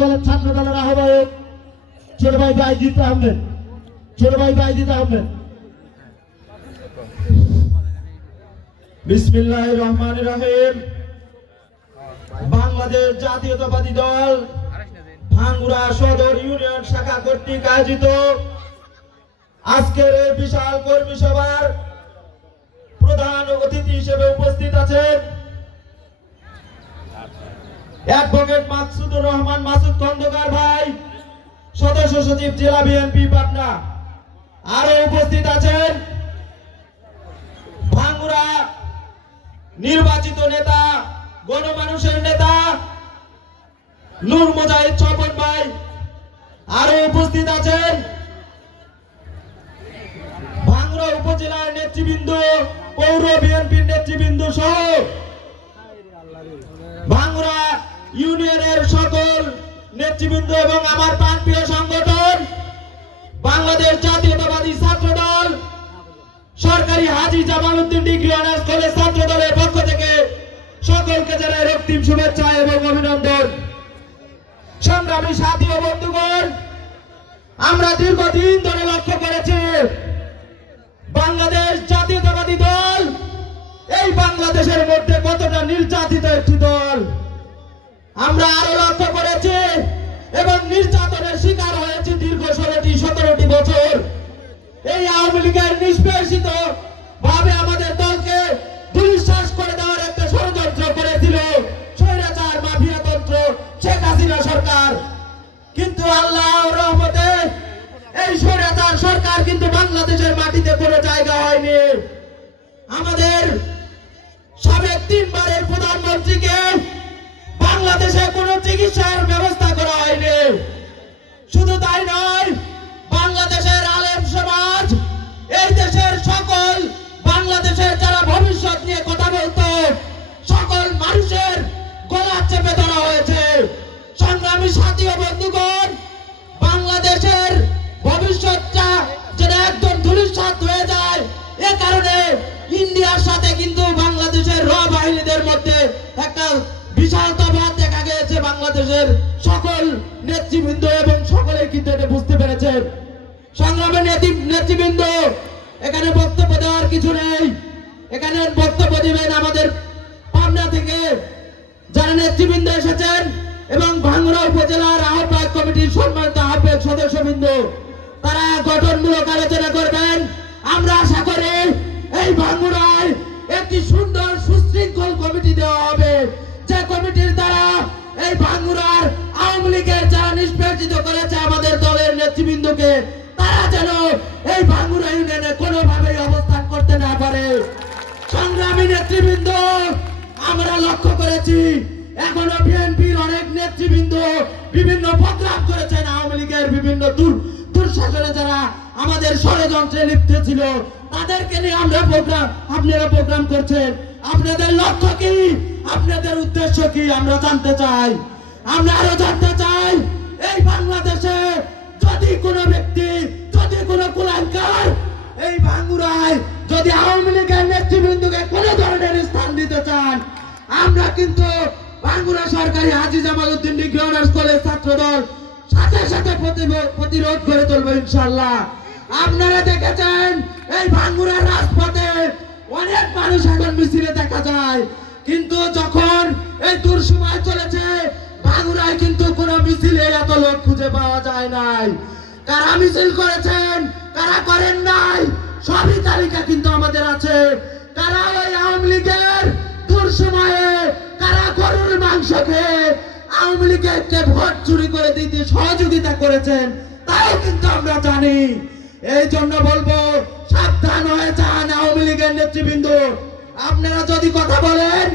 দলের ছাত্র দলের আহ্বায়ক ছোট ভাই বাইজিৎ আহমেদ, ছোট ভাই বাইজিৎ আহমেদ। বিসমিল্লাহির রহমানির রহিম। বাংলাদেশ জাতীয়তাবাদী দল ভাঙ্গুড়া সদর ইউনিয়ন শাখা কর্তৃক আয়োজিত আজকের এই বিশাল কর্মী সভার প্রধান অতিথি হিসেবে উপস্থিত আছেন অ্যাডভোকেট মাকসুদুর রহমান মাসুদ খন্দকার ভাই, সদস্য সচিব জেলা বিএনপি পাবনা। আরো উপস্থিত আছেন ভাঙ্গুড়া নির্বাচিত নেতা, গণমানুষের নেতা নূর মুজাহিদ স্বপন ভাই। আরো উপস্থিত আছেন ভাঙ্গুড়া উপজেলার নেতৃবৃন্দ, পৌর বিএনপির নেতৃবৃন্দ সহ ভাঙ্গুড়া ইউনিয়নের সকল নেতৃবৃন্দ এবং আমার প্রাণপ্রিয় সংগঠন বাংলাদেশ জাতীয়তাবাদী ছাত্র দল সরকারি Haji Jamal Uddin degree honours college ছাত্র দলের পক্ষ থেকে সকলকে জানাই রক্তিম শুভেচ্ছা এবং অভিনন্দন। সংগ্রামী সাথী ও বন্ধুগণ, আমরা দীর্ঘদিন ধরে লক্ষ্য করেছি বাংলাদেশ জাতীয়তাবাদী দল এই বাংলাদেশের মধ্যে কতটা নির্যাতিত একটি দল। আমরা আরো লক্ষ্য করেছি এবং নির্যাতনের শিকার হয়েছে দীর্ঘ 17টি বছর। এই আওয়ামী লীগের নিষ্পেষিত ভাবে আমাদের দলকে দুঃশ্বাস করে দেওয়ার একটা ষড়যন্ত্র করেছিল স্বৈরাচার মাফিয়াতন্ত্র শেখ হাসিনা সরকার। কিন্তু আল্লাহর রহমতে এই স্বৈরাচার সরকার কিন্তু বাংলাদেশের মাটিতে কোনো জায়গা হয়নি। আমাদের সাবেক 3 বারের প্রধানমন্ত্রীকে বাংলাদেশে কোনো চিকিৎসার ব্যবস্থা করা হয়নি। শুধু তাই নয়, বাংলাদেশের আলেম সমাজ, এই দেশের সকল বাংলাদেশের যারা ভবিষ্যৎ নিয়ে কথা বলতো সকল মানুষের গলা চেপে ধরা হয়েছে। সংগ্রামী সাথী ও বন্ধুগণ, বাংলাদেশের ভবিষ্যৎটা যেন একদম ধূলিসাৎ হয়ে যায়, এ কারণে ইন্ডিয়ার সাথে কিন্তু বাংলাদেশের র বাহিনীদের মধ্যে একটা বিশাল তফাৎ দেখা গিয়েছে। বাংলাদেশের সকল নেতৃবৃন্দ এবং সকলে কিন্তু এটা বুঝতে পেরেছেন। সংগ্রামী নেতৃবৃন্দ, এখানে বক্তব্য দেওয়ার কিছু নেই। এখানে বক্তব্য দিবেন আমাদের পাবনা থেকে যারা নেতৃবৃন্দ এসেছেন এবং ভাঙ্গুড়া উপজেলার আহ্বায়ক কমিটির সম্মানিত আহ্বায়ক সদস্যবৃন্দ, তারা গঠনমূলক আলোচনা করবেন। আমরা আশা করি এই ভাঙ্গুড়ায় একটি সুন্দর সুশৃঙ্খল কমিটি দেওয়া হবে, যে কমিটির দ্বারা এই ভাঙ্গুড়ার আওয়ামী লীগের যারা নিষ্পেষিত করেছে আমাদের দলের নেতৃবৃন্দকে, তারা যেন এই ভাঙ্গুড়া ইউনিয়নে কোনোভাবেই অবস্থান করতে না পারে। সংগ্রামী নেতৃবৃন্দ, আমরা লক্ষ্য করেছি এখনো বিএনপির অনেক নেতৃবৃন্দ বিভিন্ন প্রোগ্রাম করেছেন। আওয়ামী লীগের বিভিন্ন দুঃশাসনে যারা আমাদের ষড়যন্ত্রে লিপ্ত ছিল তাদেরকে নিয়ে আপনারা প্রোগ্রাম করছেন। আপনাদের লক্ষ্য কি, আপনাদের উদ্দেশ্য কি আমরা জানতে চাই। আমরা আরো জানতে চাই এই বাংলাদেশে যদি কোনো ব্যক্তি, যদি কোনো কুলাঙ্কার এই ভাঙ্গুড়ায় যদি আওয়ামী লীগের নেতৃবৃন্দকে কোনো ধরনের স্থান দিতে চান, আমরা কিন্তু ভাঙ্গুড়া সরকারি Haji Jamal Uddin degree honours college Chhatra Dal সাথে সাথে প্রতিরোধ করে তুলবো ইনশাআল্লাহ। আপনারা দেখেছেন এই ভাঙ্গুড়ার রাজপথে অনেক মানুষ এখন মিছিলে দেখা যায়, কিন্তু যখন এই দুঃসময় চলেছে ভাঙ্গুড়ায় কিন্তু কোনো মিছিলে এত লোক খুঁজে পাওয়া যায় নাই। কারা মিছিল করেছেন, কারা করেন নাই, সবই তালিকা কিন্তু আমাদের আছে। কারা ওই আওয়ামী লীগের দুঃসময়ে কারা গরুর মাংস খেয়ে আওয়ামী লীগকে ভোট চুরি করে দিতে সহযোগিতা করেছেন তাও কিন্তু আমরা জানি। এই জন্য বলবো সাবধান হয়ে যান আওয়ামী লীগের নেতৃবৃন্দ। আপনারা যদি কথা বলেন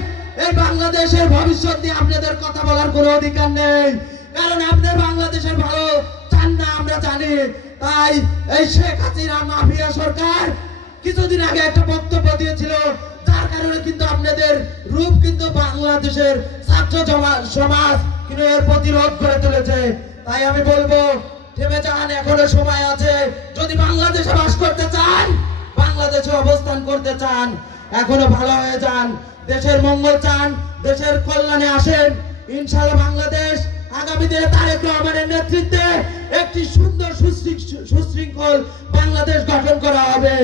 এই বাংলাদেশের ভবিষ্যৎ নিয়ে আপনাদের কথা বলার কোনো অধিকার নেই, কারণ আপনার বাংলাদেশের ভালো চান না আমরা জানি। তাই এই শেখ হাসিনা মাফিয়া সরকার কিছুদিন আগে একটা বক্তব্য দিয়েছিল, যার কারণে কিন্তু আপনাদের রূপ কিন্তু বাংলাদেশের ছাত্র সমাজ কিন্তু এর প্রতিরোধ করে তুলেছে। তাই আমি বলবো থেমে যান, এখনো সময় আছে। যদি বাংলাদেশে বাস করতে চান, বাংলাদেশে অবস্থান করতে চান, এখনো ভালো হয়ে যান। দেশের মঙ্গল চান, দেশের কল্যাণে আসেন, ইনশাআল্লাহ বাংলাদেশ আগামী দিনে তারেক রহমানের নেতৃত্বে একটি সুন্দর সুশৃঙ্খল বাংলাদেশ গঠন করা হবে।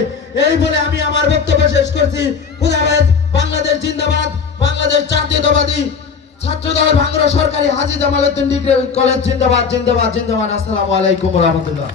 এই বলে আমি আমার বক্তব্য শেষ করছি। খোদা হাফেজ। বাংলাদেশ জিন্দাবাদ। বাংলাদেশ জাতীয়তাবাদী ছাত্রদল ভাঙ্গুড়া সরকারি হাজী জামালউদ্দিন ডিগ্রি কলেজ জিন্দাবাদ জিন্দাবাদ জিন্দাবাদ। আসসালামু আলাইকুম ওয়া রাহমাতুল্লাহ।